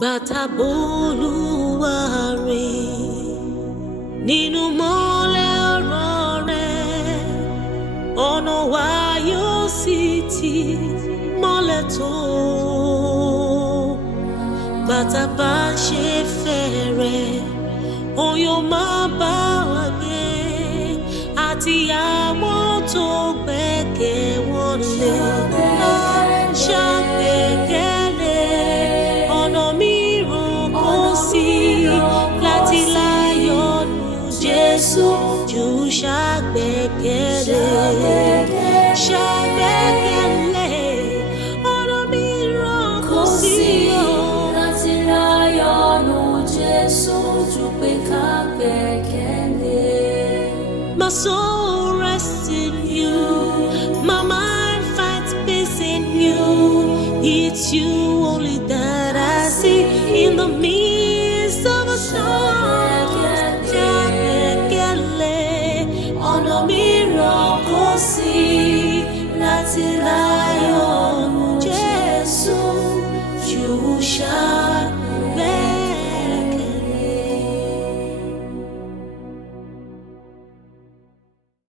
Bàtà b'Olúwa rìn nínú mọ́lẹ̀ ọ̀rọ̀ rẹ̀, ọ̀nà wa yóò sì ti mọ́lẹ̀ tó. Bàtà bá ń ṣe fẹ́ rẹ̀, òun yóò máa bá wa gbé, àti àwọn tó gbẹ́kẹ̀ wọn lé ṣàgbékalẹ̀ ọ̀nà mìíràn kò sí láti láyọ̀ nù Jésù ju ṣàgbékalẹ̀ ọ̀nà mìíràn kò sí láti láyọ̀ nù Jésù ju pé ká gbẹ́kẹ̀lé. My soul rests in you, my mind finds peace in you. It's you only that I see in the midst of a storm. Ṣàgbékalẹ̀ ọ̀nà mìíràn kò sí láti láyọ̀.